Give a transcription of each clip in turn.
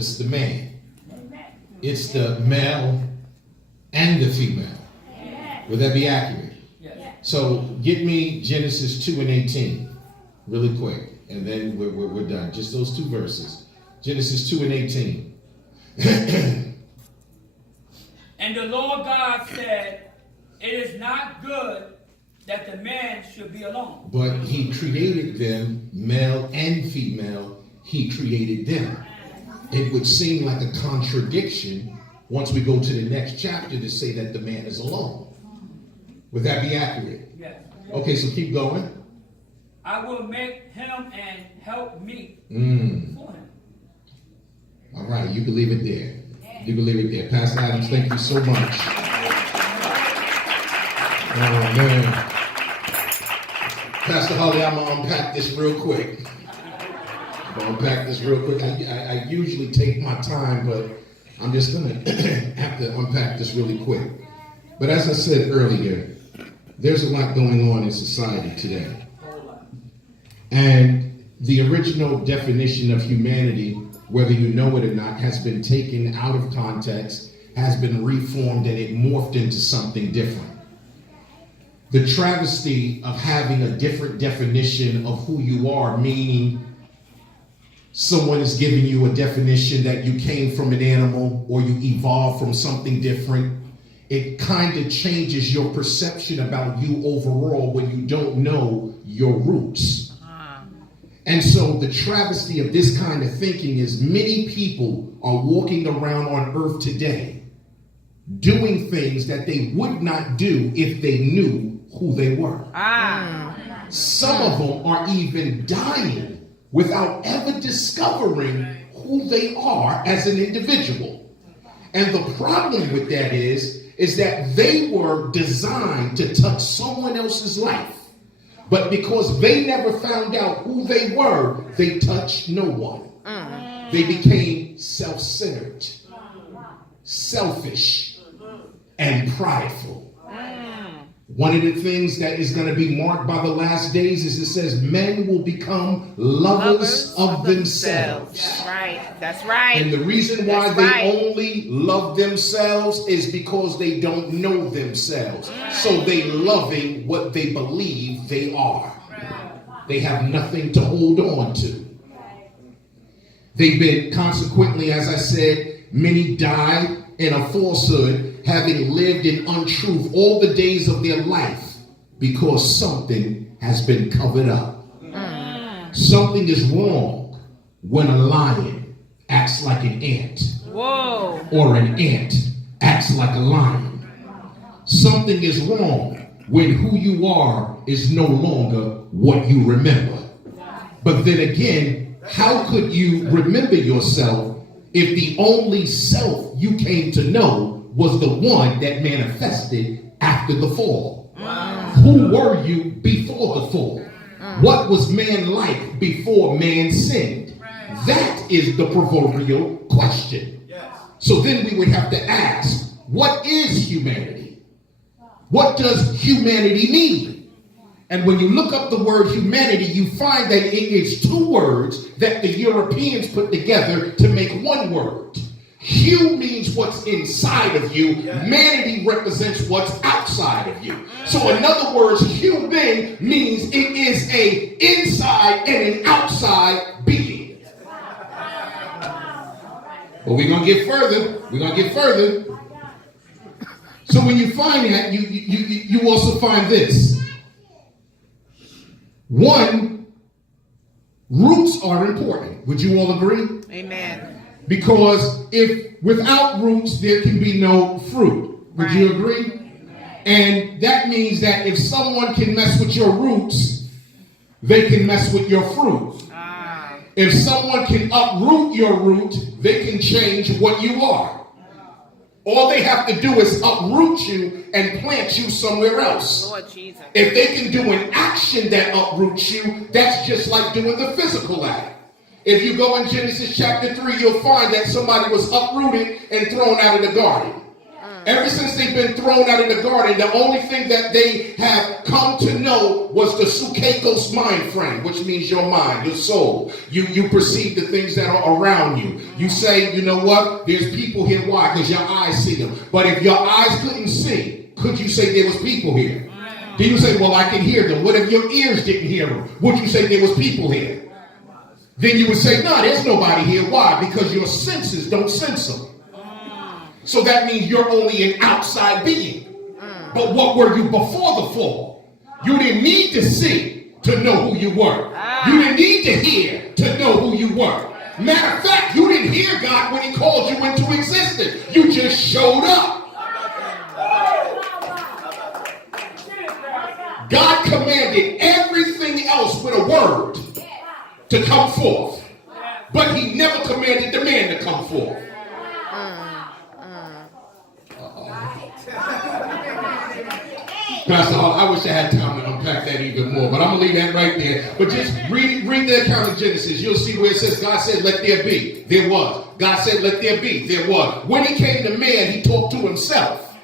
It's the man. It's the male and the female. Would that be accurate? So get me Genesis 2:18 really quick, and then we're done. Just those two verses. Genesis 2:18. And the Lord God said, it is not good that the man should be alone. But he created them, male and female, he created them. It would seem like a contradiction once we go to the next chapter to say that the man is alone. Would that be accurate? Yes. Okay, so keep going. I will make him and help me for him. All right, you can leave it there. You can leave it there. Pastor Adams, thank you so much. Oh, man. Pastor Harley, I'm going to unpack this real quick. I usually take my time, but I'm just going to have to unpack this really quick. But as I said earlier, there's a lot going on in society today. And the original definition of humanity, whether you know it or not, has been taken out of context, has been reformed, and it morphed into something different. The travesty of having a different definition of who you are, meaning someone is giving you a definition that you came from an animal or you evolved from something different, it kind of changes your perception about you overall when you don't know your roots. And so the travesty of this kind of thinking is many people are walking around on earth today doing things that they would not do if they knew who they were. Some of them are even dying without ever discovering who they are as an individual. And the problem with that is that they were designed to touch someone else's life. But because they never found out who they were, they touched no one. They became self-centered, selfish, and prideful. One of the things that is going to be marked by the last days is it says men will become lovers of themselves. That's right. And the reason why they only love themselves is because they don't know themselves. So they loving what they believe they are. They have nothing to hold on to. They've been, consequently, as I said, many die in a falsehood, having lived in untruth all the days of their life because something has been covered up. Something is wrong when a lion acts like an ant. Whoa. Or an ant acts like a lion. Something is wrong when who you are is no longer what you remember. But then again, how could you remember yourself if the only self you came to know was the one that manifested after the fall? Who were you before the fall? What was man like before man sinned? That is the proverbial question. So then we would have to ask, what is humanity? What does humanity mean? And when you look up the word humanity, you find that it is two words that the Europeans put together to make one word. Hu means what's inside of you. Manity represents what's outside of you. So in other words, human means it is a inside and an outside being. But we're going to get further. So when you find that, you also find this. One, roots are important. Would you all agree? Amen. Because if without roots, there can be no fruit. Would you agree? And that means that if someone can mess with your roots, they can mess with your fruit. If someone can uproot your root, they can change what you are. All they have to do is uproot you and plant you somewhere else. Lord Jesus. If they can do an action that uproots you, that's just like doing the physical act. If you go in Genesis chapter 3, you'll find that somebody was uprooted and thrown out of the garden. Ever since they've been thrown out of the garden, the only thing that they have come to know was the Sukekos mind frame, which means your mind, your soul. You perceive the things that are around you. You say, you know what? There's people here. Why? Because your eyes see them. But if your eyes couldn't see, could you say there was people here? Then you say, well, I can hear them. What if your ears didn't hear them? Would you say there was people here? Then you would say, no, there's nobody here. Why? Because your senses don't sense them. So that means you're only an outside being. But what were you before the fall? You didn't need to see to know who you were. You didn't need to hear to know who you were. Matter of fact, you didn't hear God when he called you into existence. You just showed up. God commanded everything else with a word to come forth. But he never commanded the man to come forth. Pastor Hall, I wish I had time to unpack that even more, but I'm going to leave that right there. But just read the account of Genesis. You'll see where it says, God said, let there be. There was. God said, let there be. There was. When he came to man, he talked to himself.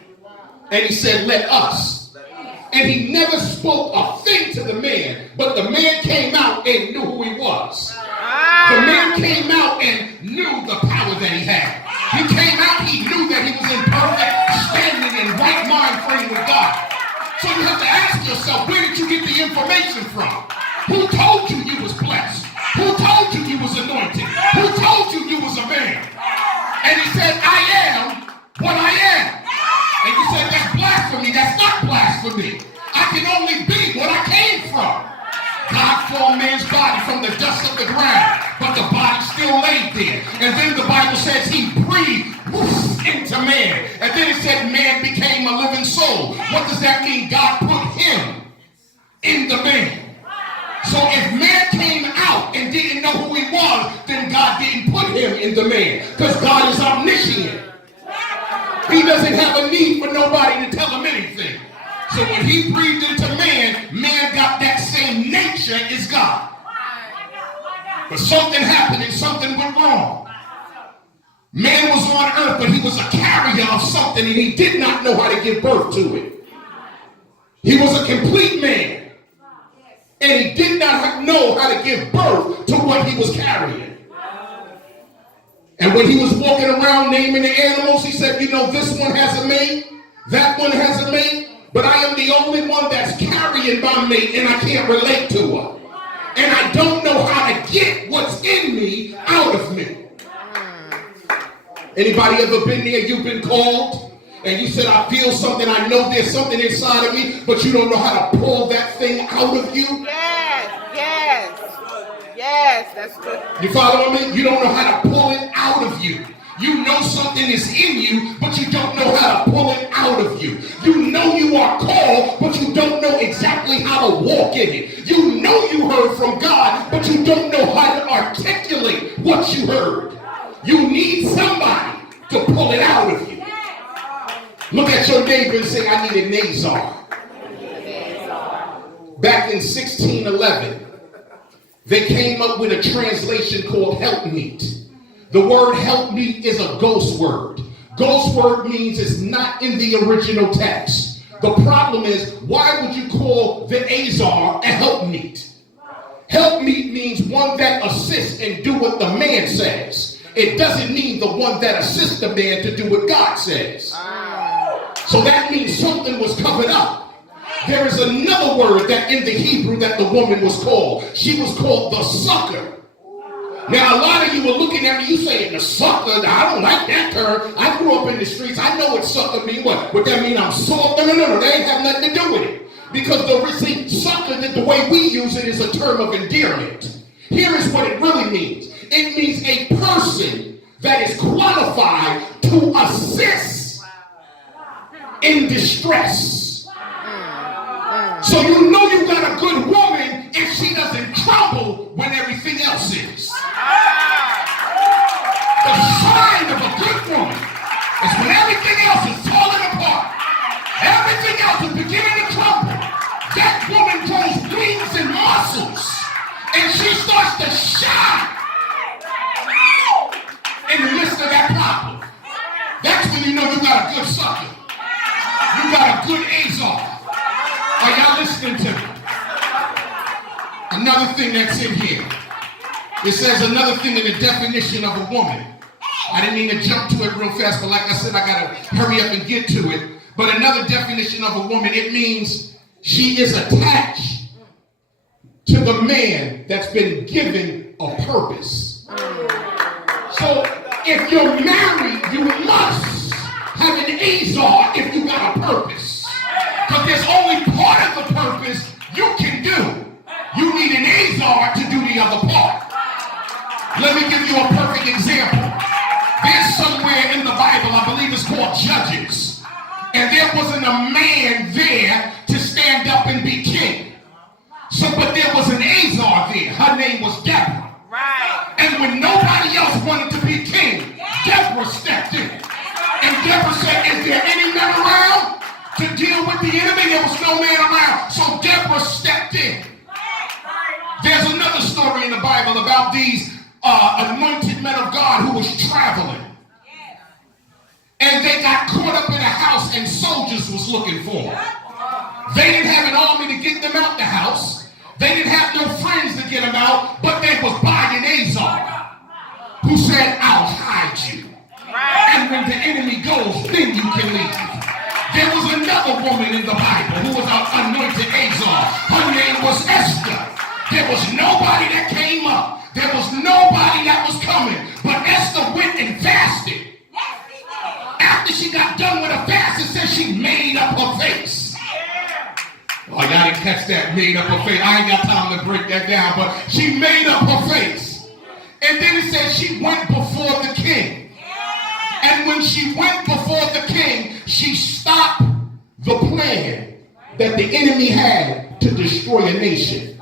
And he said, let us. And he never spoke a thing to the man, but the man came out and knew who he was. The man came out and knew the power that he had. He came out, he knew that he was in perfect standing and right mind frame with God. So you have to ask yourself, where did you get the information from? Who told you you was blessed? Who told you you was anointed? Who told you you was a man? And he said, I am what I am. And you said, that's blasphemy. That's not blasphemy. I can only be what I came from. God formed man's body from the dust of the ground, but the body still laid there. And then the Bible says he breathed into man. And then it said man became a living soul. What does that mean? God put him in the man. So if man came out and didn't know who he was, then God didn't put him in the man. Because God is omniscient. He doesn't have a need for nobody to tell him anything. So when he breathed into man, man got that same nature as God. But something happened and something went wrong. Man was on earth, but he was a carrier of something and he did not know how to give birth to it. He was a complete man. And he did not know how to give birth to what he was carrying. And when he was walking around naming the animals, he said, you know, this one has a mate, that one has a mate. But I am the only one that's carrying my mate and I can't relate to her. And I don't know how to get what's in me out of me. Anybody ever been there? You've been called and you said, I feel something. I know there's something inside of me, but you don't know how to pull that thing out of you. Yes, that's good. You follow me? You don't know how to pull it out of you. You know something is in you, but you don't know how to pull it out of you. You know you are called, but you don't know exactly how to walk in it. You know you heard from God, but you don't know how to articulate what you heard. You need somebody to pull it out of you. Look at your neighbor and say, I need a Nazar. Back in 1611, they came up with a translation called helpmeet. The word helpmeet is a ghost word. Ghost word means it's not in the original text. The problem is, why would you call the Azar a helpmeet? Helpmeet means one that assists and do what the man says. It doesn't mean the one that assists the man to do what God says. So that means something was covered up. There is another word that in the Hebrew that the woman was called. She was called the sucker. Now, a lot of you were looking at me, you saying the sucker. I don't like that term. I grew up in the streets. I know what sucker mean. What? Would that mean I'm soft? No. They ain't have nothing to do with it. Because sucker, the way we use it, is a term of endearment. Here is what it really means. It means a person that is qualified to assist in distress. So you know you got a good woman if she doesn't crumble when everything else is. The sign of a good woman is when everything else is falling apart. Everything else is beginning to crumble. That woman grows wings and muscles. And she starts to shine in the midst of that problem. That's when you know you got a good sucker. You got a good Azar. Are y'all listening to me? Another thing that's in here. It says another thing in the definition of a woman. I didn't mean to jump to it real fast, but like I said, I got to hurry up and get to it. But another definition of a woman, it means she is attached to the man that's been given a purpose. So if you're married, you must have an Azar if you got a purpose. Because there's only part of the purpose you can do. You need an Azar to do the other part. Let me give you a perfect example. There's somewhere in the Bible, I believe it's called Judges, and there wasn't a man there to stand up and be king. So, but there was an Azar there. Her name was Deborah. Right. And when nobody else wanted to be king, Deborah stepped in. And Deborah said, is there any man around to deal with the enemy? There was no man around. So Deborah stepped in. There's another story in the Bible about these anointed men of God who was traveling. And they got caught up in a house and soldiers was looking for them. They didn't have an army to get them out the house. They didn't have no friends to get them out, but they was by an Azar who said, I'll hide you. And when the enemy goes, then you can leave. There was another woman in the Bible who was an anointed Azar. Her name was Esther. There was nobody that came up. There was nobody that was coming. But Esther went and fasted. After she got done with her fast, it says she made up her face. Oh, y'all didn't catch that, made up her face. I ain't got time to break that down, but she made up her face. And then it says she went before the king. And when she went before the king, she stopped the plan that the enemy had to destroy a nation.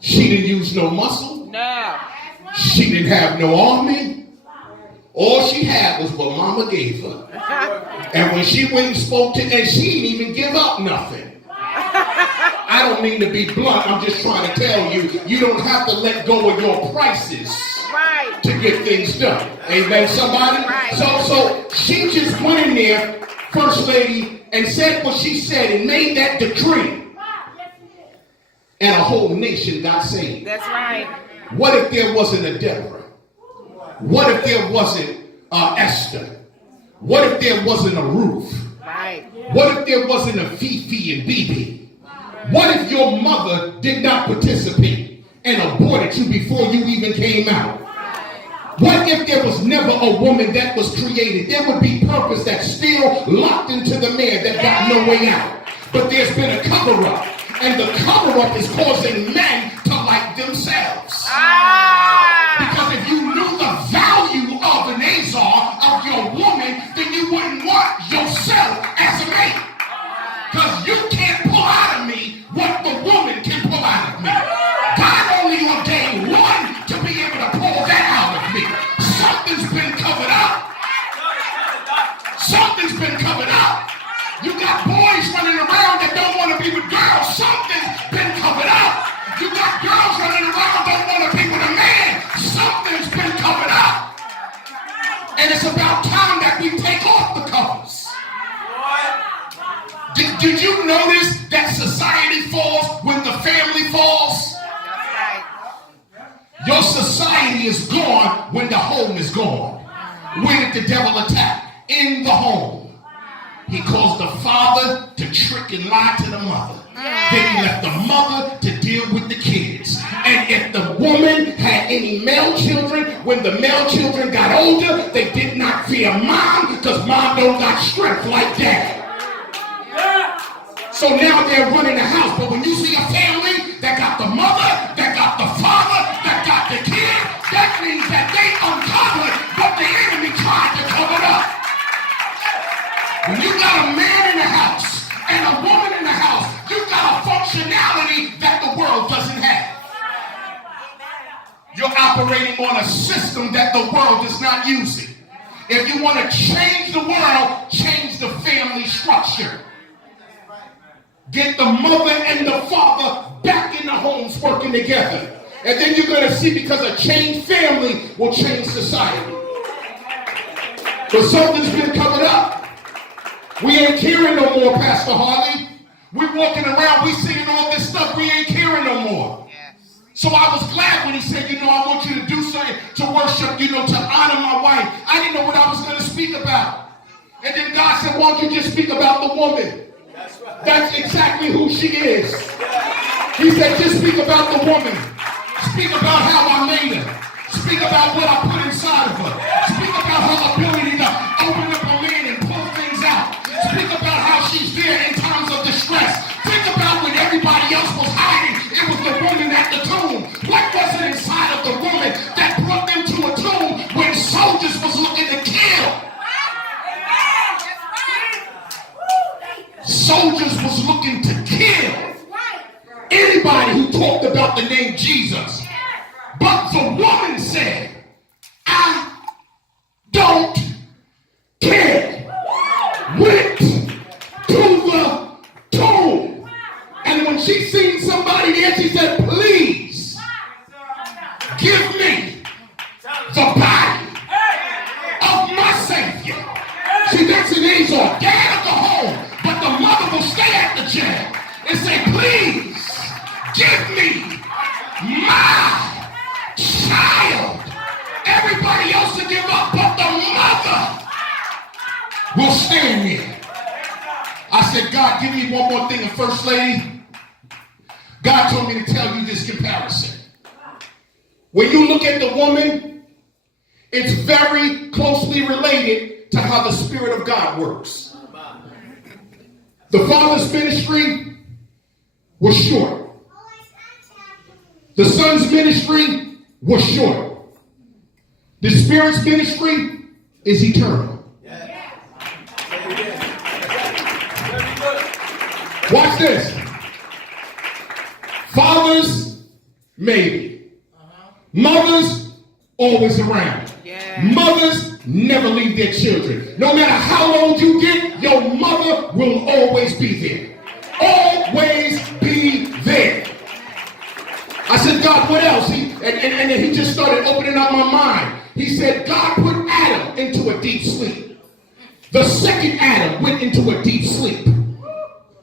She didn't use no muscle. No. She didn't have no army. All she had was what mama gave her. And when she went and spoke to, and she didn't even give up nothing. I don't mean to be blunt. I'm just trying to tell you, you don't have to let go of your prices to get things done. Amen, somebody? So she just went in there, First Lady, and said what she said and made that decree. And a whole nation got saved. That's right. What if there wasn't a Deborah? What if there wasn't Esther? What if there wasn't a Ruth? Right. What if there wasn't a Fifi and Bibi? What if your mother did not participate and aborted you before you even came out? What if there was never a woman that was created? There would be purpose that's still locked into the man that got no way out. But there's been a cover-up. And the cover-up is causing men to like themselves. Because if you knew the value of an Azar, of your woman, then you wouldn't want yourself as a man. Because you can't pull out of me what the woman can pull out of me. God only ordained one to be able to pull that out of me. Something's been covered up. Something's been covered up. You got boys running around that don't want to be with girls. Something's been covered up. You got girls running around that don't want to be with a man. Something's been covered up. And it's about time that we take off the covers. Did you notice that society falls when the family falls? Your society is gone when the home is gone. Where did the devil attack? In the home. He caused the father to trick and lie to the mother. Then he left the mother to deal with the kids. And if the woman had any male children, when the male children got older, they did not fear mom because mom don't got strength like dad. So now they're running the house. But when you see a family that got the mother, that got the father, that got the kid, that means that they uncovered what the enemy tried to cover up. When you got a man in the house and a woman in the house, you got a functionality that the world doesn't have. You're operating on a system that the world is not using. If you want to change the world, change the family structure. Get the mother and the father back in the homes working together. And then you're going to see, because a changed family will change society. But something's been covered up. We ain't caring no more, Pastor Harley. We walking around, we singing all this stuff, we ain't caring no more. Yes. So I was glad when he said, I want you to do something to worship, to honor my wife. I didn't know what I was going to speak about. And then God said, why don't you just speak about the woman? That's right. That's exactly who she is. He said, just speak about the woman. Speak about how I made her. Speak about what I put inside of her. Speak about her ability to open up a man and pull things out. Speak about how she's there in times of distress. Think about when everybody else was hiding. It was the woman at the tomb. What was it inside of the woman that brought them to a tomb when soldiers was looking to kill? Soldiers was looking to kill anybody who talked about the name Jesus. But the woman said, I don't care. Went to the tomb. And when she seen somebody there, she said, please give me the body of my Savior. See, that's an Azor. Dad will go home, but the mother will stay at the jail and say, please give me my child. Everybody else to give up, but the mother will stand there. I said, God, give me one more thing. And First Lady, God told me to tell you this comparison. When you look at the woman, it's very closely related to how the Spirit of God works. The Father's ministry was short. The Son's ministry was short. The Spirit's ministry is eternal. Watch this. Fathers, maybe. Mothers, always around. Mothers never leave their children. No matter how old you get, your mother will always be there. Always be there. I said, God, what else? And then he just started opening up my mind. He said, God put Adam into a deep sleep. The second Adam went into a deep sleep.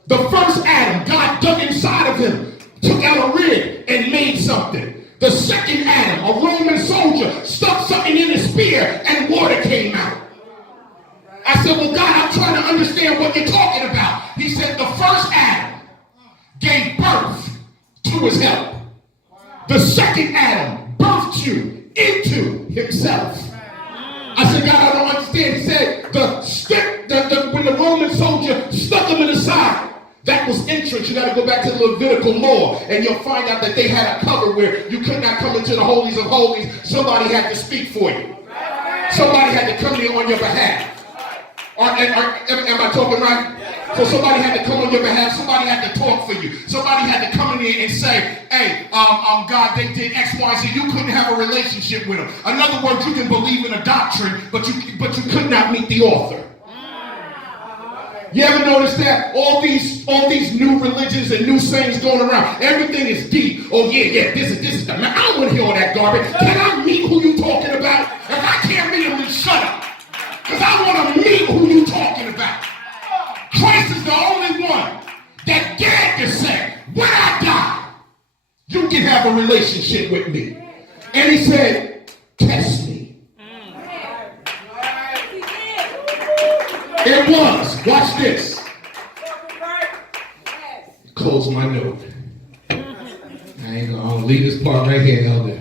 The first Adam, God dug inside of him, took out a rib and made something. The second Adam, a Roman soldier, stuck something in his spear and water came out. I said, well, God, I'm trying to understand what you're talking about. He said, the first Adam gave birth to his help. The second Adam birthed you into himself. I said, God, I don't understand. He said, when the Roman soldier stuck him in the side, that was entrance. You got to go back to the Levitical law, and you'll find out that they had a cover where you could not come into the holies of holies. Somebody had to speak for you. Somebody had to come in on your behalf. Am I talking right? So somebody had to come on your behalf. Somebody had to talk for you. Somebody had to come in here and say, hey, God, they did X, Y, Z. You couldn't have a relationship with them. In other words, you can believe in a doctrine, but you could not meet the author. You ever notice that? All these new religions and new sayings going around, everything is deep. Oh, yeah, this is the man. I don't want to hear all that garbage. Can I meet who you talking about? If I can't meet him, then shut up. Because I want to meet who you talking about. Christ is the only one that dared to say, when I die, you can have a relationship with me. And he said, test me. It was. Watch this. Close my note. I ain't gonna leave this part right here, Elder.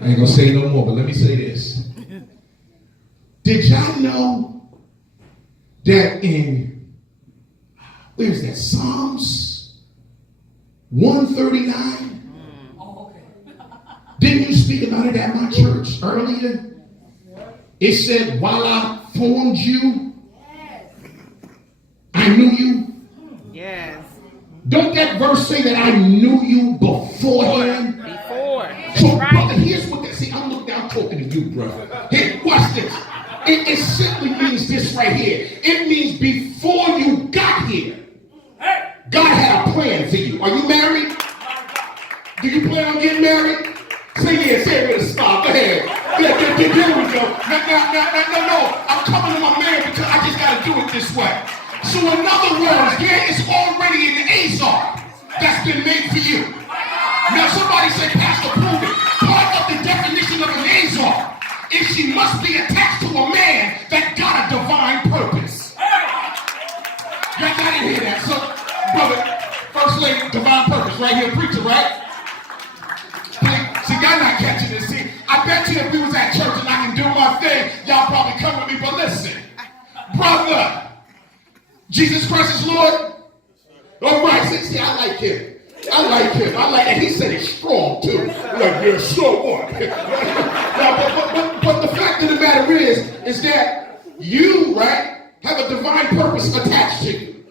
I ain't gonna say no more, but let me say this. Did y'all know that in, where's that, Psalms 139? Didn't you speak about it at my church earlier? It said, while I formed you, I knew you. Yes. Don't that verse say that I knew you beforehand? Before. So, brother, here's what that, see, I'm talking to you, brother. Here, watch this. It simply means this right here. It means before you got here, God had a plan for you. Are you married? Do you plan on getting married? Say it with a smile. Go ahead. There we go. No. I'm coming to my man because I just got to do it this way. So in other words, there is already an Azar that's been made for you. Now somebody say, Pastor, prove it. Part of the definition of an Azar is she must be attached to a man that got a divine purpose. Y'all didn't hear that. So, brother, First Lady, divine purpose, right here, preacher, right? See, y'all not catching this. See, I bet you if we was at church and I can do my thing, y'all probably come with me. But listen, brother, Jesus Christ is Lord. All right, see, I like him. And he said it's strong too. Like, yeah, so what? Now, but the fact of the matter is that you, right, have a divine purpose attached to you.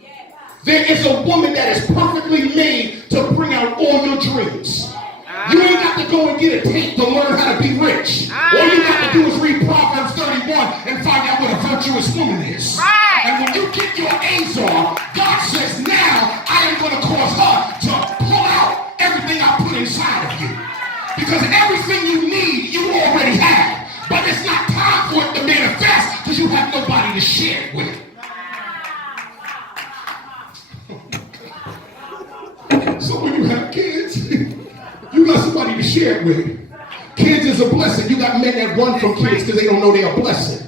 There is a woman that is perfectly made to bring out all your dreams. You ain't got to go and get a tape to learn how to be rich. All you got to do is read Proverbs 31 and find out what a virtuous woman is. Right. And when you get your Azar, God says, now I am going to cause her to pull out everything I put inside of you. Because everything you need, you already have. But it's not time for it to manifest because you have nobody to share it with. So when you have kids, you got somebody to share it with. Kids is a blessing. You got men that run from kids because they don't know they're a blessing.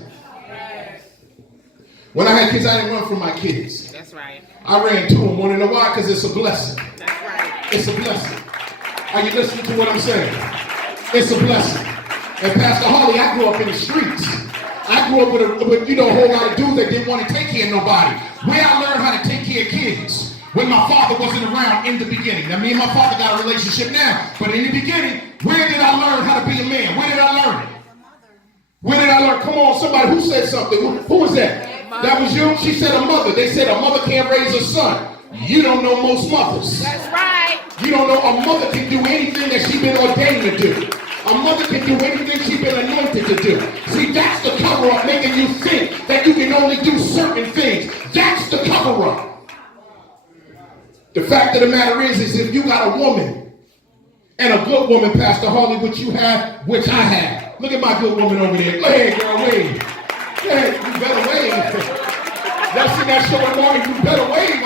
When I had kids, I didn't run from my kids. That's right. I ran to them. Want to know why? Because it's a blessing. That's right. It's a blessing. Are you listening to what I'm saying? It's a blessing. And Pastor Harley, I grew up in the streets. I grew up with a whole lot of dudes that didn't want to take care of nobody. Where I learned how to take care of kids. When my father wasn't around in the beginning. Now, me and my father got a relationship now. But in the beginning, where did I learn how to be a man? Where did I learn it? Where did I learn? Come on, somebody who said something. Who was that? That was you? She said a mother. They said a mother can't raise a son. You don't know most mothers. That's right. You don't know a mother can do anything that she's been ordained to do. A mother can do anything she's been anointed to do. See, that's the cover-up, making you think that you can only do certain things. That's the cover-up. The fact of the matter is if you got a woman, and a good woman, Pastor Harley, which you have, which I have. Look at my good woman over there. Go ahead, girl, wave. Go ahead, you better wave. That's in that show in the morning, you better wave.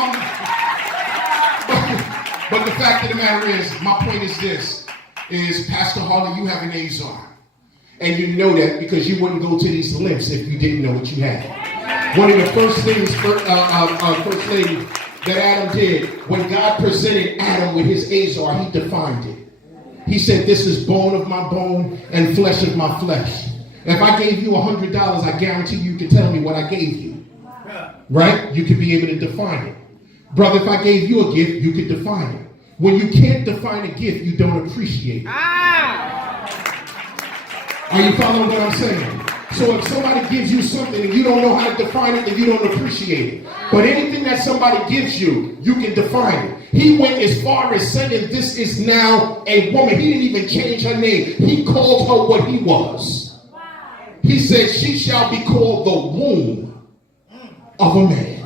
But the fact of the matter is, my point is this, is Pastor Harley, you have an Azar. And you know that because you wouldn't go to these lengths if you didn't know what you had. One of the first things, First Lady, that Adam did, when God presented Adam with his Azar, he defined it. He said, this is bone of my bone and flesh of my flesh. If I gave you $100, I guarantee you can tell me what I gave you. Right? You could be able to define it. Brother, if I gave you a gift, you could define it. When you can't define a gift, you don't appreciate it. Are you following what I'm saying? So if somebody gives you something and you don't know how to define it, then you don't appreciate it. But anything that somebody gives you, you can define it. He went as far as saying this is now a woman. He didn't even change her name. He called her what he was. He said she shall be called the womb of a man.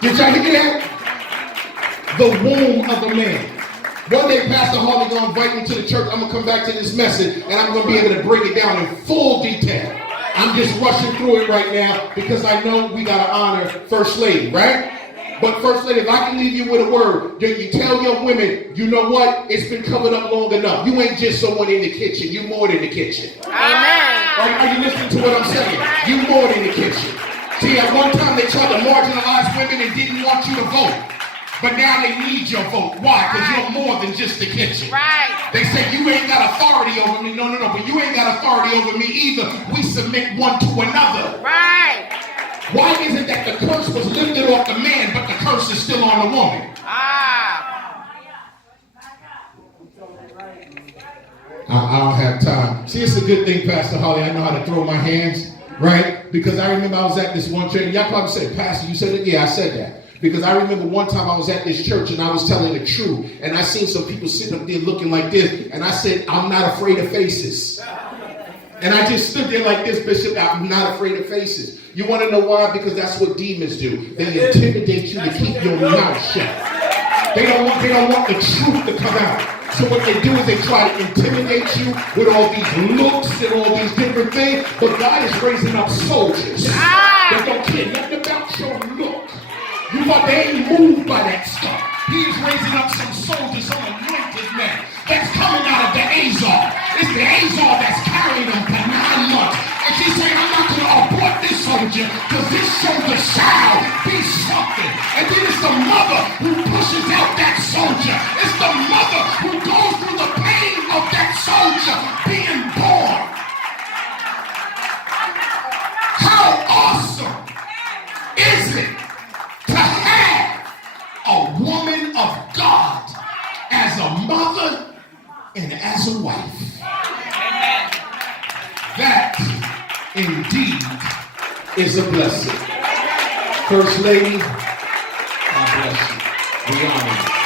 Did y'all hear that? The womb of a man. One day, Pastor Harley going to invite me to the church. I'm going to come back to this message, and I'm going to be able to break it down in full detail. I'm just rushing through it right now because I know we got to honor First Lady, right? But First Lady, if I can leave you with a word, then you tell young women, you know what? It's been covered up long enough. You ain't just someone in the kitchen. You more than the kitchen. Amen. Are you listening to what I'm saying? You more than the kitchen. See, at one time they tried to marginalize women and didn't want you to vote. But now they need your vote. Why? Because you're more than just the kitchen. Right. They say you ain't got authority over me. No. But you ain't got authority over me either. We submit one to another. Right. Why is it that the curse was lifted off the man, but the curse is still on the woman? I don't have time. See, it's a good thing, Pastor Harley. I know how to throw my hands, right? Because I remember I was at this one church. Y'all probably said, Pastor, you said it? Yeah, I said that. Because I remember one time I was at this church and I was telling the truth. And I seen some people sitting up there looking like this. And I said, I'm not afraid of faces. And I just stood there like this, Bishop. I'm not afraid of faces. You want to know why? Because that's what demons do. They intimidate you to keep your mouth shut. They don't want the truth to come out. So what they do is they try to intimidate you with all these looks and all these different things. But God is raising up soldiers. They don't care nothing about your look. You thought they ain't moved by that stuff. He's raising up some soldiers, some anointed men that's coming out of the Azar. It's the Azar that's carrying them for 9 months. And she's saying, I'm not going to abort this soldier because this soldier shall be something. And then it's the mother who pushes out that soldier. It's the mother who goes through the pain of that soldier being born. How awesome is it to have a woman of God as a mother and as a wife? That indeed is a blessing. First Lady, God bless you. We honor you.